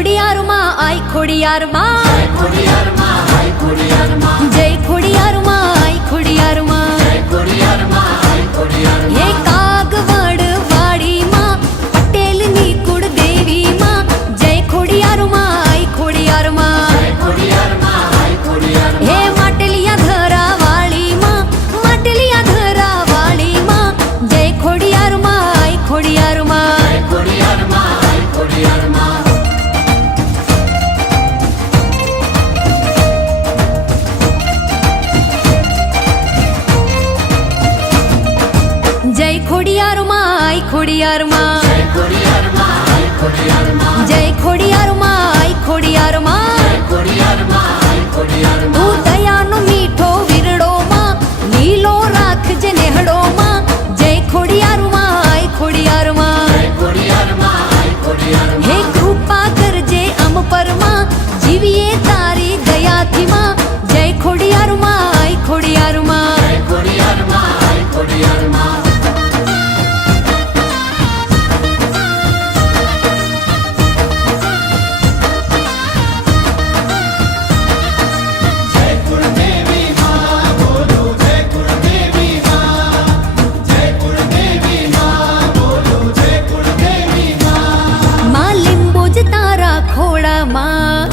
ખોડિયાર માં આઈ ખોડિયાર માં, જય ખોડિયાર માં, આઈ ખોડિયાર માં, જય ખોડિયાર માં આઈ ખોડિયાર માં, જય ખોડિયાર માં, આઈ ખોડિયાર હે માં, કાગવડ વાડી માં પટેલ ની કુળદેવી માં, જય ખોડિયાર માં આઈ ખોડિયાર માં, જય ખોડિયાર માં, આઈ ખોડિયાર હે માં, માટલિયા ધરા વાળી માં, માટલિયા ધરા વાળી માં, જય ખોડિયાર માં આઈ ખોડિયાર માં, જય ખોડિયાર માં, આઈ ખોડિયાર માં, જય ખોડિયાર માં આઈ ખોડિયાર માં, જય ખોડિયાર માં, આઈ ખોડિયાર માં, જય ખોડિયાર માં આઈ ખોડિયાર માં, જય ખોડિયાર માં, આઈ ખોડિયાર માં, તું દયાનો મીઠો વિરડો માં, લીલો રાખજે નેહડો માં, જય ખોડિયાર માં આઈ ખોડિયાર માં, જય ખોડિયાર માં, આઈ ખોડિયાર હે માં, કૃપા કરજે અમ પર માં, જીવીએ તારી દયાથી માં, જય ખોડિયાર માં આઈ ખોડિયાર માં, જય ખોડિયાર માં, આઈ ખોડિયાર માં, જય કુળદેવી માં, બોલો જય કુળદેવી માં, જય કુળદેવી માં, બોલો જય કુળદેવી માં, માં લીંબુજ તારા ખોળા માં,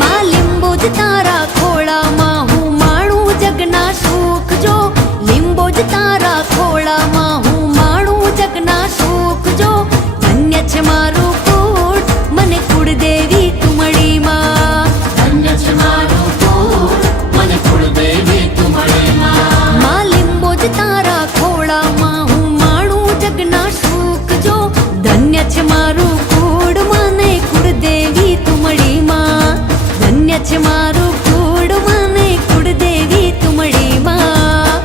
માં લીંબુજ તારા ખોળા માં, હું માણું જગના સુખ જો, લીંબુજ તારા ખોળા માં, હું માણું જગના સુખ જો, ધન્ય છે મારું કુળ મને કુળદેવી તું મળી માં, ધન્ય છે મારું કુળ, મને કુળદેવી તું મળી માં, માં લીંબુજ તારા ખોળા માં, હું માણું જગના સુખ જો, ધન્ય છે મારું કુળ મને કુળદેવી તું મળી માં, ધન્ય છે મારું કુળ મને કુળદેવી તું મળી માં,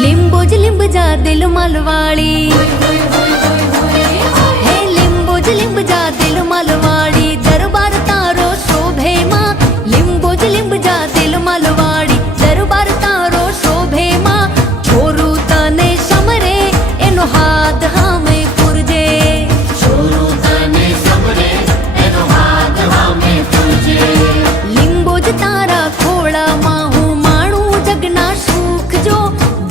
લીંબુજ લીંબજા દિલ મલવાળી, હે લીંબુજ લીંબજા દિલ મલવાળી, દરબાર તારો શોભે માં, લીંબુજ લીંબજા દિલ મલવાળી, દરબાર તારો શોભે માં, છોરું તને સમરે એનો હાથ હામે પૂરજે, છોરું તને સમરે એનો હાથ હામે પૂરજે, લીંબુજ તારા ખોળામાં હું માણું જગના સુખ જો,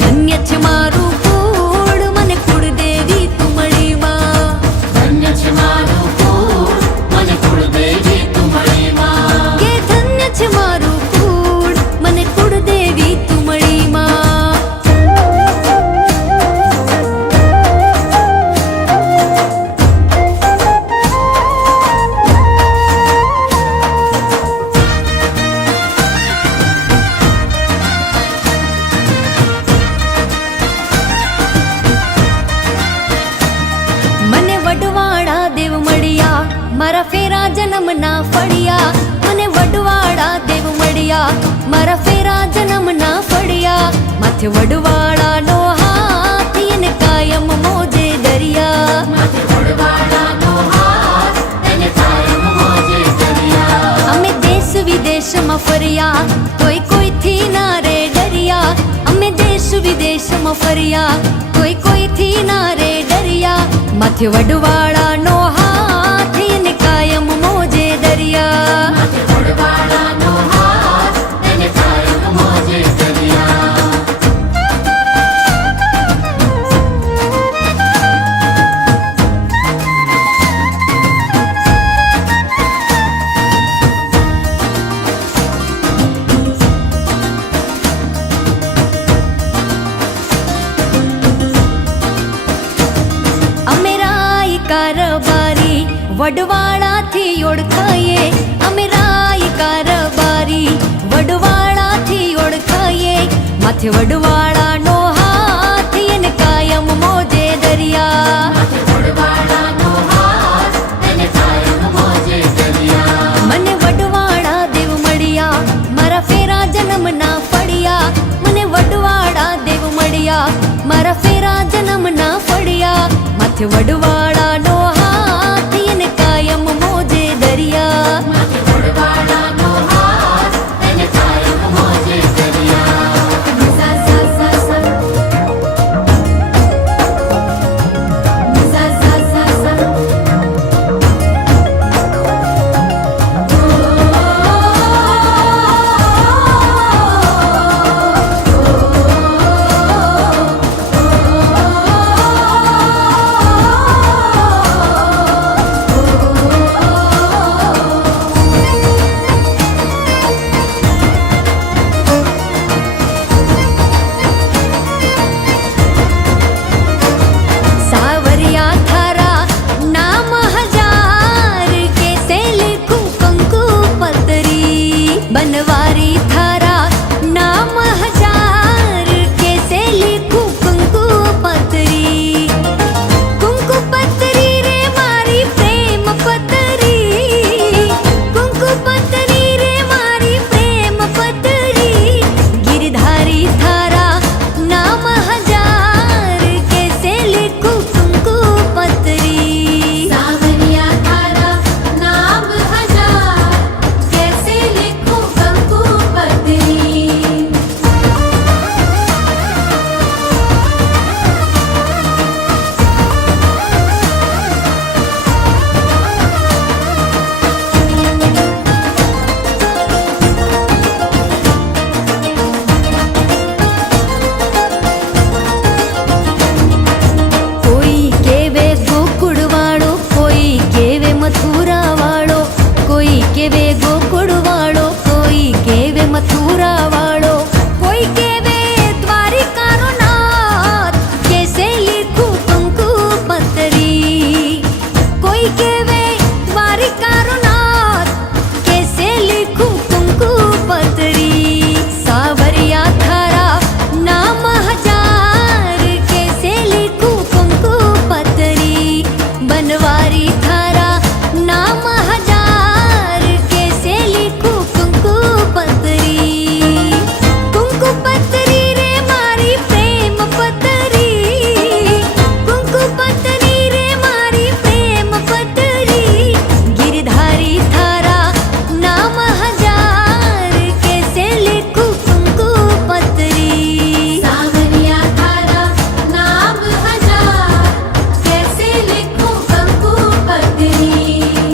ધન્ય છે મારું કુળ મને કુળદેવી તું મળી માં, ધન્ય છે મારું કુળ, મને કુળદેવી તું મળી માં, કે ધન્ય છે મારું કુળ મને કુળદેવી તું મળી માં, મને વડવાળા દેવ મળ્યા મારા ફેરા જન્મના ફળિયા, મને વડવાળા દેવ મળ્યા મારા ફેરા જન્મના ફળિયા, માથે વડવાળાનો હાથ એને કાયમ મોજે દરિયા, માથે વડવાળાનો હાથ તેને કાયમ મોજે દરિયા, અમે દેશ વિદેશમાં ફર્યા કોઈ કોઈથી ના રે ડરિયા, અમે દેશ વિદેશમાં ફર્યા કોઈ કોઈથી ના રે ડરિયા, માથે વડવાળાનો હાથ એને કાયમ મોજે દરિયા, માથે વડવાળાનો હાથ તેને કાયમ મોજે દરિયા, અમે રાય કારબારી વડવાળાથી ઓળખાઈએ, અમે રાય કારબારી વડવાળાથી ઓળખાઈએ, માથે વડવાળાનો હાથ એને કાયમ મોજે દરિયા, માથે વડવાળાનો હાથ તેને કાયમ મોજે દરિયા, મને વડવાળા દેવ મળ્યા મારા ફેરા જન્મના ફળિયા, મને વડવાળા દેવ મળ્યા મારા ફેરા જન્મના ફળિયા, માથે વડવા